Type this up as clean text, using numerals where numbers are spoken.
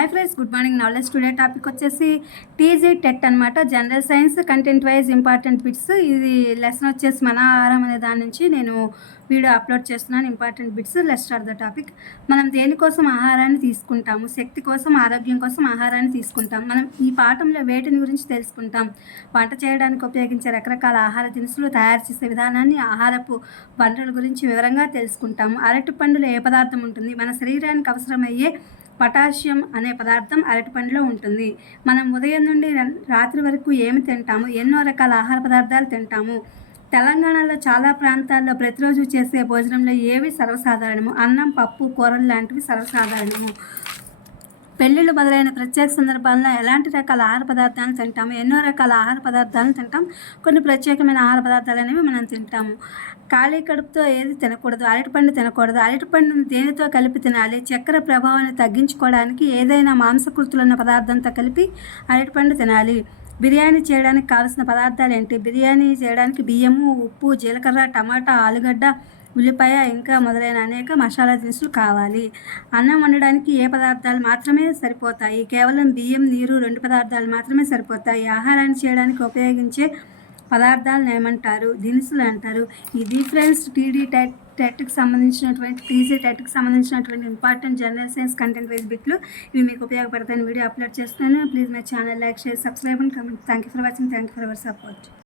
Hi friends, good morning. Knowledge today topic వచ్చేసి TG TET అనమాట. General science content wise important bits. ఇది lesson వచ్చేసి మన ఆహారం అనే దాని నుంచి నేను వీడియో అప్లోడ్ చేస్తున్నాను. Important bits. Let's start the topic. మనం దేనికోసం ఆహారాన్ని తీసుకుంటాము? శక్తి కోసం, ఆరోగ్యం కోసం ఆహారాన్ని తీసుకుంటాం. మనం ఈ పాఠంలో వేటిని గురించి తెలుసుకుంటాం. వంట చేయడానికి ఉపయోగించే రకరకాల ఆహార దినుసులు, తయారు చేసే విధానాన్ని, ఆహారపు వనరుల గురించి వివరంగా తెలుసుకుంటాము. అరటి పండులో ఏ పదార్థం ఉంటుంది? మన శరీరానికి అవసరమయ్యే పొటాషియం అనే పదార్థం అరటిపండులో ఉంటుంది. మనం ఉదయం నుండి రాత్రి వరకు ఏమి తింటాము? ఎన్నో రకాల ఆహార పదార్థాలు తింటాము. తెలంగాణలో చాలా ప్రాంతాల్లో ప్రతిరోజు చేసే భోజనంలో ఏవి సర్వసాధారణము? అన్నం, పప్పు, కూరలు లాంటివి సర్వసాధారణము. పెళ్ళిళ్ళు మొదలైన ప్రత్యేక సందర్భాల్లో ఎలాంటి రకాల ఆహార పదార్థాలను తింటాము? ఎన్నో రకాల ఆహార పదార్థాలను తింటాం. కొన్ని ప్రత్యేకమైన ఆహార పదార్థాలు అనేవి మనం తింటాము. ఖాళీ కడుపుతో ఏది తినకూడదు? అరటిపండు తినకూడదు. అరటిపండును దేనితో కలిపి తినాలి? చక్కెర ప్రభావాన్ని తగ్గించుకోవడానికి ఏదైనా మాంసకృతులున్న పదార్థంతో కలిపి అరటిపండు తినాలి. బిర్యానీ చేయడానికి కావలసిన పదార్థాలు ఏంటి? బిర్యానీ చేయడానికి బియ్యము, ఉప్పు, జీలకర్ర, టమాటా, ఆలుగడ్డ, ఉల్లిపాయ ఇంకా మొదలైన అనేక మసాలా దినుసులు కావాలి. అన్నం వండడానికి ఏ పదార్థాలు మాత్రమే సరిపోతాయి? కేవలం బియ్యం, నీరు 2 పదార్థాలు మాత్రమే సరిపోతాయి. ఆహారాన్ని చేయడానికి ఉపయోగించే పదార్థాలను ఏమంటారు? దినుసులు అంటారు. ఇది ఫ్రెండ్స్ టీజీ టెట్కి సంబంధించినటువంటి important general science content wise బిట్లు. ఇవి మీకు ఉపయోగపడతాయని వీడియో అప్లోడ్ చేస్తున్నాను. Please my channel like, share, subscribe and comment. Thank you for watching. Thank you for our support.